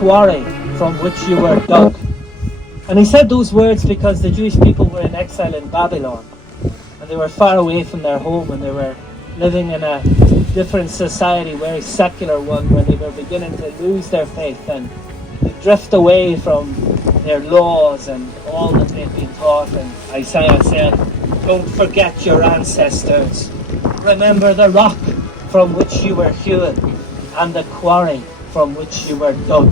quarry from which you were dug. And he said those words because the Jewish people were in exile in Babylon, and they were far away from their home, and they were living in a different society, very secular one, where they were beginning to lose their faith and drift away from their laws and all that they've been taught. And Isaiah said, don't forget your ancestors. Remember the rock from which you were hewn and the quarry from which you were dug.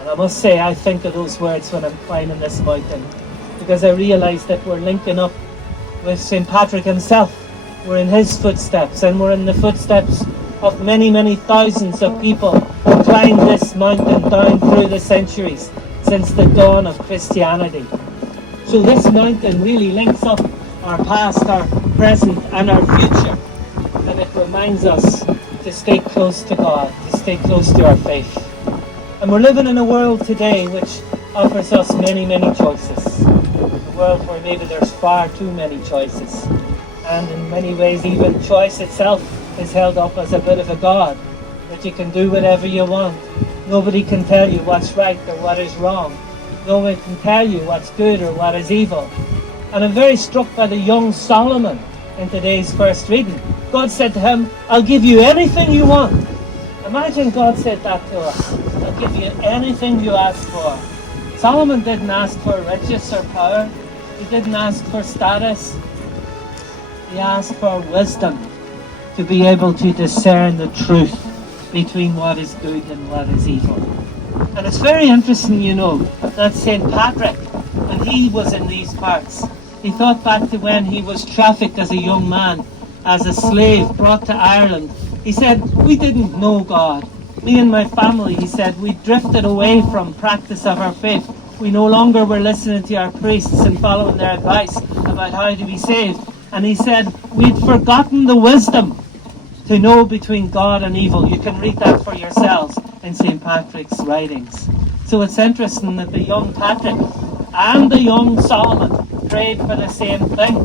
And I must say, I think of those words when I'm climbing this mountain, because I realise that we're linking up with St. Patrick himself. We're in his footsteps, and we're in the footsteps of many, many thousands of people who climbed this mountain down through the centuries since the dawn of Christianity. So this mountain really links up our past, our present, and our future. And it reminds us to stay close to God, to stay close to our faith. And we're living in a world today which offers us many, many choices. A world where maybe there's far too many choices. And in many ways, even choice itself is held up as a bit of a god, that you can do whatever you want. Nobody can tell you what's right or what is wrong. Nobody can tell you what's good or what is evil. And I'm very struck by the young Solomon in today's first reading. God said to him, I'll give you anything you want. Imagine God said that to us. I'll give you anything you ask for. Solomon didn't ask for riches or power. He didn't ask for status. He asked for wisdom to be able to discern the truth between what is good and what is evil. And it's very interesting, you know, that St. Patrick, when he was in these parts, he thought back to when he was trafficked as a young man, as a slave brought to Ireland. He said, we didn't know God. Me and my family, he said, we drifted away from practice of our faith. We no longer were listening to our priests and following their advice about how to be saved. And he said, we'd forgotten the wisdom to know between God and evil. You can read that for yourselves in St. Patrick's writings. So it's interesting that the young Patrick and the young Solomon prayed for the same thing.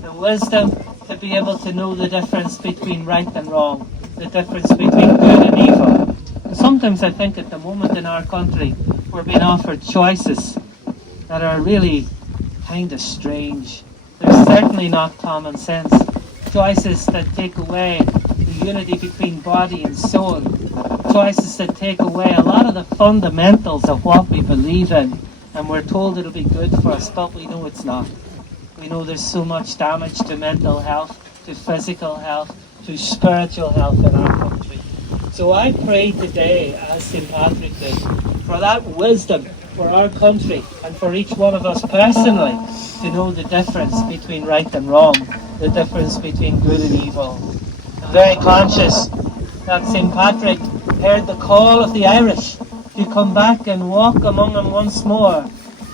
The wisdom to be able to know the difference between right and wrong, the difference between good and evil. And sometimes I think at the moment in our country we're being offered choices that are really kind of strange. They're certainly not common sense. Choices that take away the unity between body and soul. Choices that take away a lot of the fundamentals of what we believe in. And we're told it'll be good for us, but we know it's not. We know there's so much damage to mental health, to physical health, to spiritual health in our country. So I pray today, as St. Patrick did, for that wisdom for our country and for each one of us personally to know the difference between right and wrong, the difference between good and evil. I'm very conscious that St. Patrick heard the call of the Irish to come back and walk among them once more.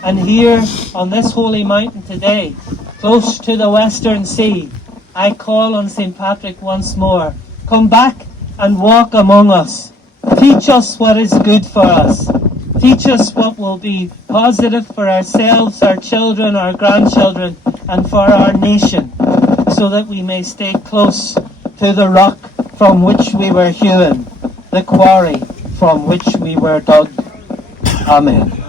And here on this holy mountain today, close to the Western Sea, I call on St. Patrick once more. Come back and walk among us. Teach us what is good for us. Teach us what will be positive for ourselves, our children, our grandchildren, and for our nation, so that we may stay close to the rock from which we were hewn, the quarry from which we were dug. Amen.